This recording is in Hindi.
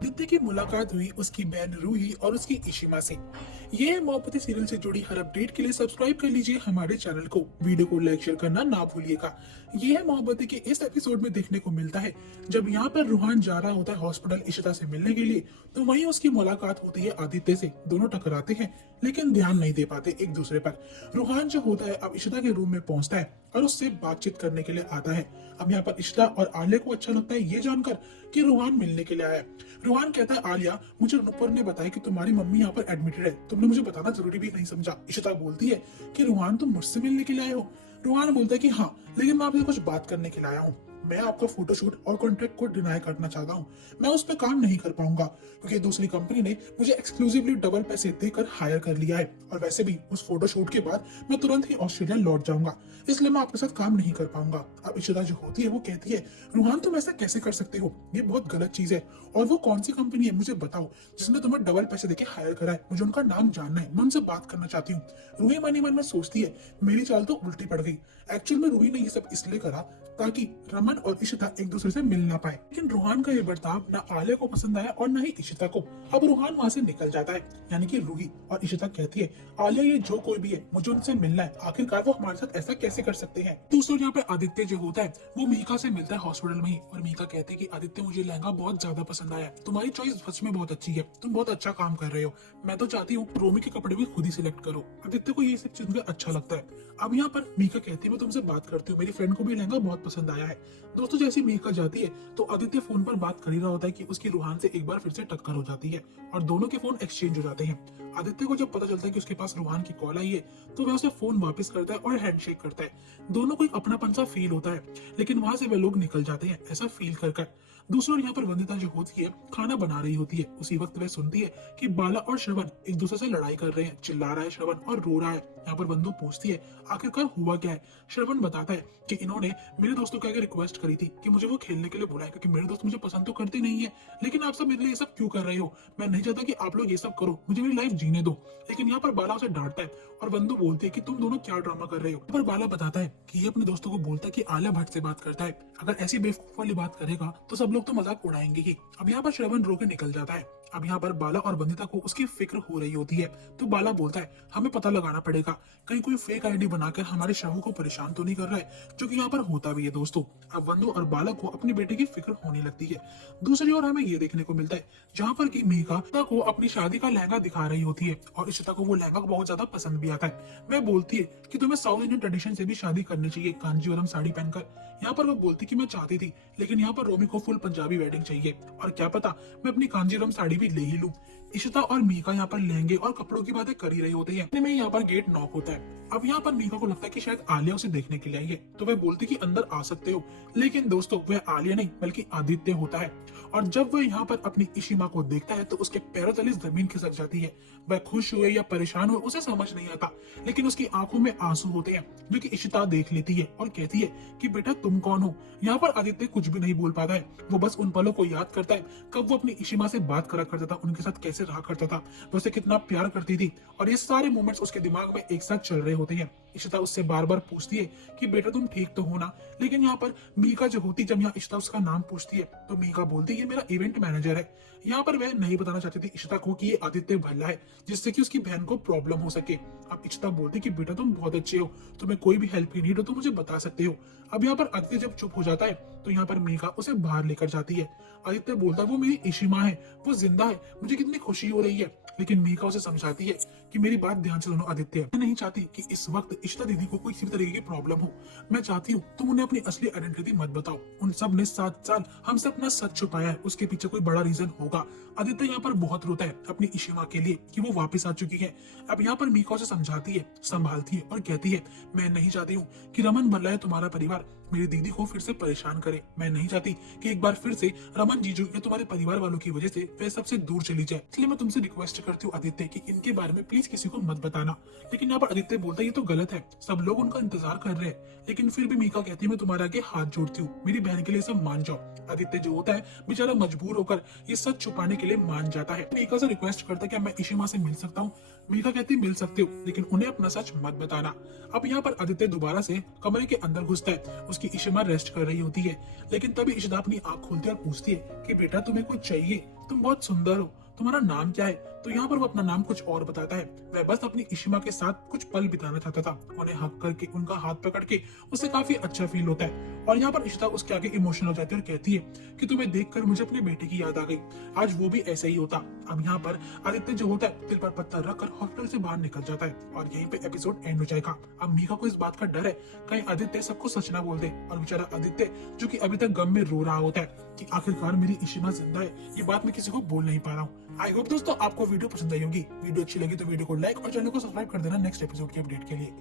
आदित्य की मुलाकात हुई उसकी बहन रूही और उसकी इशिमा से। ये मोहब्बती सीरियल से जुड़ी हर अपडेट के लिए सब्सक्राइब कर लीजिए हमारे चैनल को। वीडियो को लाइक शेयर करना ना भूलिएगा। ये है मोहब्बती के इस एपिसोड में देखने को मिलता है जब यहाँ पर रूहान जा रहा होता है हॉस्पिटल इशिता से मिलने के लिए, तो वहीं उसकी मुलाकात होती है आदित्य से। दोनों टकराते हैं लेकिन ध्यान नहीं दे पाते एक दूसरे पर। रूहान जो होता है अब इशिता के रूम में पहुंचता है और उससे बातचीत करने के लिए आता है। अब यहाँ पर इशिता और आलिया को अच्छा लगता है ये जानकर कि रूहान मिलने के लिए आया है। रूहान कहता है, आलिया, मुझे नुपुर ने बताया कि तुम्हारी मम्मी यहाँ पर एडमिटेड है, तुमने मुझे बताना जरूरी भी नहीं समझा। इशिता बोलती है कि रूहान तुम मुझसे मिलने के लिए आए हो। रूहान बोलता है कि हाँ, लेकिन मैं आपसे कुछ बात करने के लिए आया हूँ। मैं आपका फोटोशूट और कॉन्ट्रैक्ट को डिनाई करना चाहता हूँ। मैं उस पर काम नहीं कर पाऊंगा क्योंकि दूसरी कंपनी ने मुझे एक्सक्लूसिवली डबल पैसे देकर हायर कर लिया है, और वैसे भी उस फोटोशूट के बाद मैं तुरंत ही ऑस्ट्रेलिया लौट जाऊंगा, इसलिए मैं आपके साथ काम नहीं कर पाऊंगा। अब इशिता जो होती है वो कहती है, रूहान तुम ऐसा कैसे कर सकते हो, ये बहुत गलत चीज है। और वो कौन सी कंपनी है मुझे बताओ जिसने तुम्हें डबल पैसे देके हायर करा है, मुझे उनका नाम जानना है, मैं उनसे बात करना चाहती हूँ। रूही मन ही मन में सोचती है, मेरी चाल तो उल्टी पड़ गई। एक्चुअल में रूही ने ये सब इसलिए करा ताकि रमन और इशिता एक दूसरे से मिल ना पाए। लेकिन रूहान का ये बर्ताव ना आलिया को पसंद आया और ना ही इशिता को। अब रूहान वहां से निकल जाता है, यानी कि रूही। और इशिता कहती है, आलिया ये जो कोई भी है मुझे उनसे मिलना है, आखिरकार वो हमारे साथ ऐसा कैसे कर सकते हैं। दूसरी यहाँ पे आदित्य जो होता है वो मीका से मिलता है हॉस्पिटल में ही, और मीका कहती है कि आदित्य मुझे लहंगा बहुत ज्यादा पसंद आया, तुम्हारी चॉइस सच में बहुत अच्छी है, तुम बहुत अच्छा काम कर रहे हो। मैं तो चाहती हूँ रोमी के कपड़े भी खुद ही सिलेक्ट करो। आदित्य को ये सब चीज अच्छा लगता है। अब यहाँ पर मीका कहती है, मैं तुमसे बात करती हूँ, मेरी फ्रेंड को भी लहंगा बहुत पसंद आया है। दोस्तों जैसी मीका जाती है तो आदित्य फोन पर बात कर ही रहा होता है कि उसकी रूहान से एक बार फिर से टक्कर हो जाती है और दोनों के फोन एक्सचेंज हो जाते हैं। आदित्य को जब पता चलता है कि उसके पास रूहान की कॉल आई है तो वह उसे फोन वापस करता है और हैंडशेक करता है। दोनों को एक अपनापन सा फील होता है, लेकिन वहां से वे लोग निकल जाते हैं ऐसा फील कर। दूसरी ओर यहाँ पर वंदिता जो होती है खाना बना रही होती है। उसी वक्त वह सुनती है कि बाला और श्रवण एक दूसरे से लड़ाई कर रहे हैं। चिल्ला रहा है श्रवण और रो रहा है। यहाँ पर बंदू पूछती है, आखिरकार हुआ क्या है। श्रवण बताता है कि इन्होंने मेरे दोस्तों को आगे रिक्वेस्ट करी थी कि मुझे वो खेलने के लिए बुलाए, क्योंकि मेरे दोस्त मुझे पसंद तो करते नहीं है, लेकिन आप सब मेरे लिए ये सब क्यों कर रहे हो, मैं नहीं चाहता कि आप लोग ये सब करो, मुझे मेरी लाइफ जीने दो। लेकिन यहाँ पर बाला उसे डांटता है और बंदू बोलती है कि तुम दोनों क्या ड्रामा कर रहे हो। पर बाला बताता है कि ये अपने दोस्तों को बोलता है कि आलिया भट्ट से बात करता है, अगर ऐसी बेवकूफ वाली बात करेगा तो सब लोग तो मजाक उड़ाएंगे ही। अब यहाँ पर श्रवण रो के निकल जाता है। अब यहाँ पर बाला और वंदिता को उसकी फिक्र हो रही होती है, तो बाला बोलता है, हमें पता लगाना पड़ेगा कहीं कोई फेक आईडी बनाकर हमारे शवों को परेशान तो नहीं कर रहा है, जो कि यहाँ पर होता भी है। दोस्तों अब वंदू और बाला को अपने बेटे की फिक्र होने लगती है। दूसरी ओर हमें ये देखने को मिलता है जहाँ पर की मीका को अपनी शादी का लहंगा दिखा रही होती है और इशिता को वो लहंगा बहुत ज्यादा पसंद भी आता है। वह बोलती है कि तुम्हें साउथ इंडियन ट्रेडिशन से भी शादी करनी चाहिए, कांजीवरम साड़ी पहनकर। यहाँ पर वो बोलती कि मैं चाहती थी, लेकिन यहाँ पर रोमी को फुल पंजाबी वेडिंग चाहिए, और क्या पता मैं अपनी कांजीवरम साड़ी भी ले ही लूं। इशिता और मीका यहाँ पर लहंगे और कपड़ों की बातें कर ही रही होती है। इतने में यहाँ पर गेट नॉक होता है। अब यहाँ पर मीका को लगता है कि शायद आलिया उसे देखने के लिए आई है, तो वह बोलती कि अंदर आ सकते हो, लेकिन दोस्तों वह आलिया नहीं बल्कि आदित्य होता है। और जब वह यहाँ पर अपनी इशिमा को देखता है तो उसके पैरों तले जमीन खिसक जाती है। वह खुश हुए या परेशान हुए उसे समझ नहीं आता, लेकिन उसकी आंखों में आंसू होते हैं, जो कि इशिता देख लेती है और कहती है कि बेटा तुम कौन हो। यहाँ पर आदित्य कुछ भी नहीं बोल पाता है, वो बस उन पलों को याद करता है कब वो अपनी इशिमा से बात करा करता था, उनके साथ कैसे रहा करता था, वो उसे कितना प्यार करती थी, और ये सारे मोमेंट्स उसके दिमाग में एक साथ चल रहे होते हैं। इशिता उससे बार बार पूछती है कि बेटा तुम ठीक तो हो ना, लेकिन यहाँ पर मीका जो होती, जब यहाँ इशिता उसका नाम पूछती है तो मीका बोलती है ये मेरा इवेंट मैनेजर है। यहाँ पर वह नहीं बताना चाहती थी इशिता को कि ये आदित्य भल्ला है, जिससे कि उसकी बहन को प्रॉब्लम हो सके। अब इशिता बोलती कि बेटा तुम बहुत अच्छे हो, तुम्हें कोई भी हेल्प की नीड हो तो मुझे बता सकते हो। अब यहाँ पर आदित्य जब चुप हो जाता है तो यहाँ पर मीका उसे बाहर लेकर जाती है। आदित्य बोलता है वो मेरी इशिमा है, वो जिंदा है, मुझे कितनी खुशी हो रही है। लेकिन मीका उसे समझाती है कि मेरी बात ध्यान से सुनो आदित्य, मैं नहीं चाहती कि इस वक्त इशिता दीदी को कोई किसी भी तरीके की प्रॉब्लम हो। मैं चाहती हूँ तुम उन्हें अपनी असली आइडेंटिटी मत बताओ। उन सब ने 7 साल हमसे अपना सच छुपाया है, उसके पीछे कोई बड़ा रीजन होगा। आदित्य यहाँ पर बहुत रोता है अपनी इशिमा के लिए कि वो वापस आ चुकी है। अब यहाँ पर मीका उसे समझाती है, संभालती है और कहती है मैं नहीं चाहती हूँ कि रमन भल्ला तुम्हारा परिवार मेरी दीदी को फिर से परेशान करे। मैं नहीं चाहती कि एक बार फिर से रमन जीजू या तुम्हारे परिवार वालों की वजह से वह सबसे दूर चली जाए, इसलिए मैं तुमसे रिक्वेस्ट करती हूँ आदित्य कि इनके बारे में प्लीज किसी को मत बताना। लेकिन यहाँ पर आदित्य बोलता है ये तो गलत है, सब लोग उनका इंतजार कर रहे हैं। लेकिन फिर भी मीका कहती है मैं तुम्हारे आगे हाथ जोड़ती हूँ, मेरी बहन के लिए सब मान जाओ। आदित्य जो होता है बेचारा मजबूर होकर ये सच छुपाने के लिए मान जाता है। मीका से रिक्वेस्ट करता है क्या मैं इशिमा से मिल सकता हूँ। मीका कहती मिल सकते हो, लेकिन उन्हें अपना सच मत बताना। अब यहाँ पर आदित्य दोबारा से कमरे के अंदर घुसता है। उसकी इशिमा रेस्ट कर रही होती है, लेकिन तभी इशिता अपनी आंख खोलती है और पूछती है कि बेटा तुम्हें कुछ चाहिए। तुम बहुत सुंदर हो, तुम्हारा नाम क्या है? तो यहाँ पर वो अपना नाम कुछ और बताता है। वह बस अपनी इशिमा के साथ कुछ पल बिताना चाहता था। उन्हें हक करके उनका हाथ पकड़ के उसे काफी अच्छा फील होता है। और यहाँ पर इशिता उसके आगे इमोशनल हो जाती है और कहती है कि तुम्हें देखकर मुझे अपने बेटे की याद आ गई। आज वो भी ऐसे ही होता। अब यहाँ पर आदित्य जो होता है दिल पर पत्थर रखकर हॉस्पिटल से बाहर निकल जाता है और यहीं पे एपिसोड एंड हो जाएगा। अब मीका को इस बात का डर है कहीं आदित्य सबको सच ना बोल दे और बेचारा आदित्य जो कि अभी तक गम में रो रहा होता है कि आखिरकार मेरी इशिमा जिंदा है, ये बात मैं किसी को बोल नहीं पा रहा हूँ। आई होप दोस्तों आपको वीडियो पसंद आई होगी। वीडियो अच्छी लगी तो वीडियो को लाइक और चैनल को सब्सक्राइब कर देना नेक्स्ट एपिसोड की अपडेट के लिए।